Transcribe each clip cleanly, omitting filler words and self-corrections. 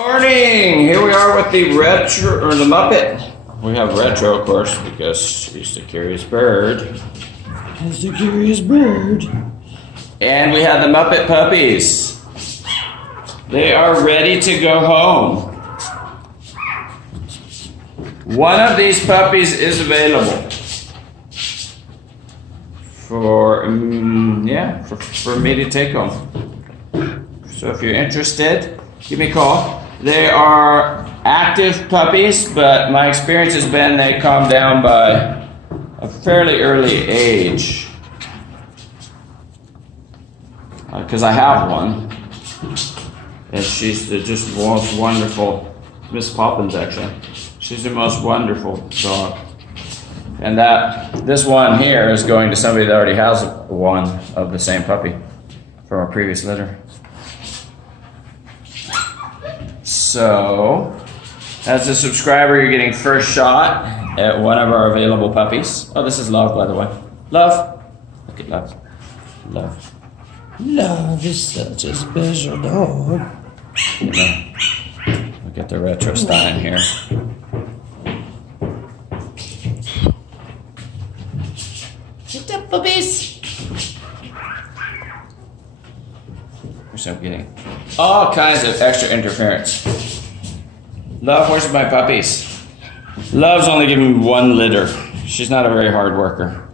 Morning! Here we are with the retro, or the Muppet. We have retro, of course, because she's the curious bird. She's the curious bird. And we have the Muppet puppies. They are ready to go home. One of these puppies is available for me to take home. So if you're interested, give me a call. They are active puppies, but my experience has been they calm down by a fairly early age. Because I have one, and she's just the most wonderful, Miss Poppins actually. She's the most wonderful dog. And this one here is going to somebody that already has one of the same puppy from a previous litter. So, as a subscriber, you're getting first shot at one of our available puppies. Oh, this is Love, by the way. Love. Look at Love. Love. Love is such a special dog. You know, look at the retro style here. Sit up, puppies. So I'm getting all kinds of extra interference. Love, where's my puppies? Love's only given me one litter. She's not a very hard worker.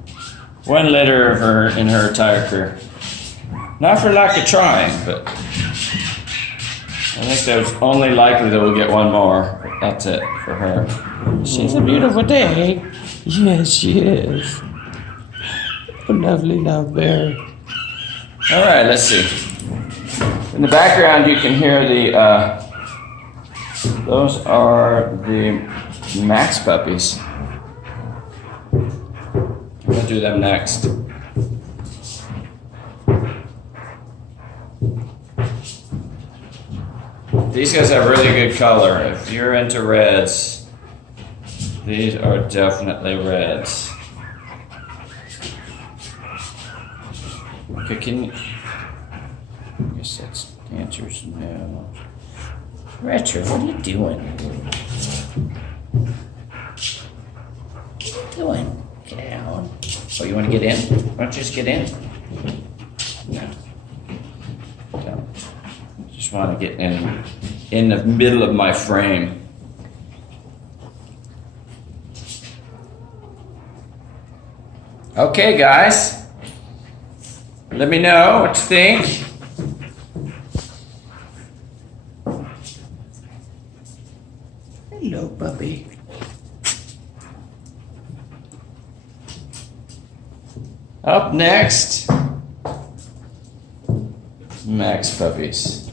One litter of her in her entire career. Not for lack of trying, but I think there's only likely that we'll get one more. But that's it for her. She's a beautiful day. Yes, she is. A lovely love bear. All right, let's see. In the background, you can hear the, those are the Max puppies. I'm gonna do them next. These guys have really good color. If you're into reds, these are definitely reds. Okay, can you... I guess that's answers no. Retro, what are you doing? What are you doing? Get down. Oh, you want to get in? Why don't you just get in? No. Don't. Just want to get in the middle of my frame. Okay, guys. Let me know what you think. Hello, puppy. Up next, Max puppies.